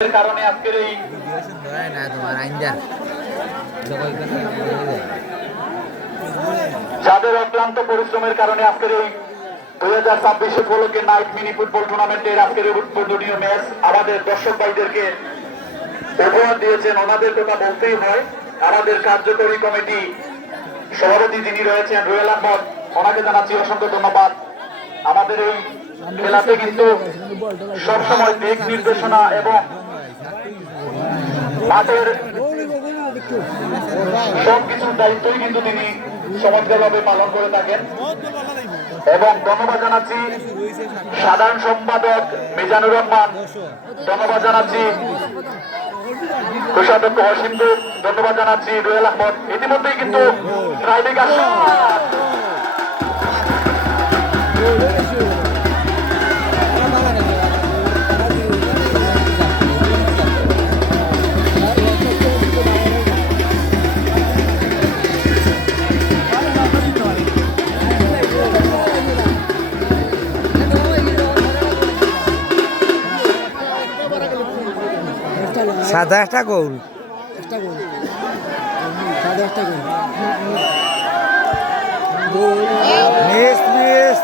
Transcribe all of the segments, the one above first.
কারণে আজকের এই যাদের অক্লান্ত পরিশ্রমের কারণে আজকের এই 2026 উপলক্ষে নাইট মিনি ফুটবল টুর্নামেন্টের আজকের উদ্বোধনীয় ম্যাচ আমাদের দর্শক ভাইদেরকে উপহার দিয়েছেন। ওনাদের কথা বলতেই হয়। আমাদের কার্যকরী কমিটি সভাপতি যিনি রয়েছেন রুয়েল আহমদ, ওনাকে জানাচ্ছি অসংখ্য ধন্যবাদ। আমাদের এই খেলাতে কিন্তু সবসময় দিক নির্দেশনা এবং মাঠের সবকিছুর দায়িত্বই কিন্তু তিনি চমৎকারভাবে পালন করে থাকেন। এবং ধন্যবাদ জানাচ্ছি সাধারণ সম্পাদক মিজানুর রহমান, ধন্যবাদ জানাচ্ছি কোষাধ্যক্ষ অসীমদুর, ধন্যবাদ জানাচ্ছি রুয়েল আহমদ। ইতিমধ্যেই কিন্তু ট্রাইবেকার সাদা একটা গোল, মিস মিস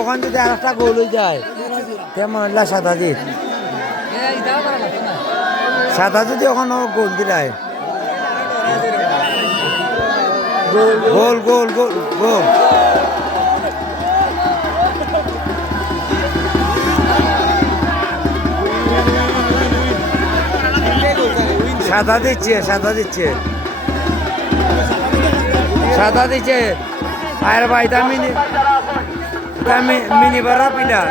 ওখান যদি আর একটা গোল হয়ে যায় তেমন সাদা জিত সাদা যদি ওখানে গোল দিলায় গোল গোল গোল গোল সাদা দিচ্ছে আর ভাই মিনি বারা পিলার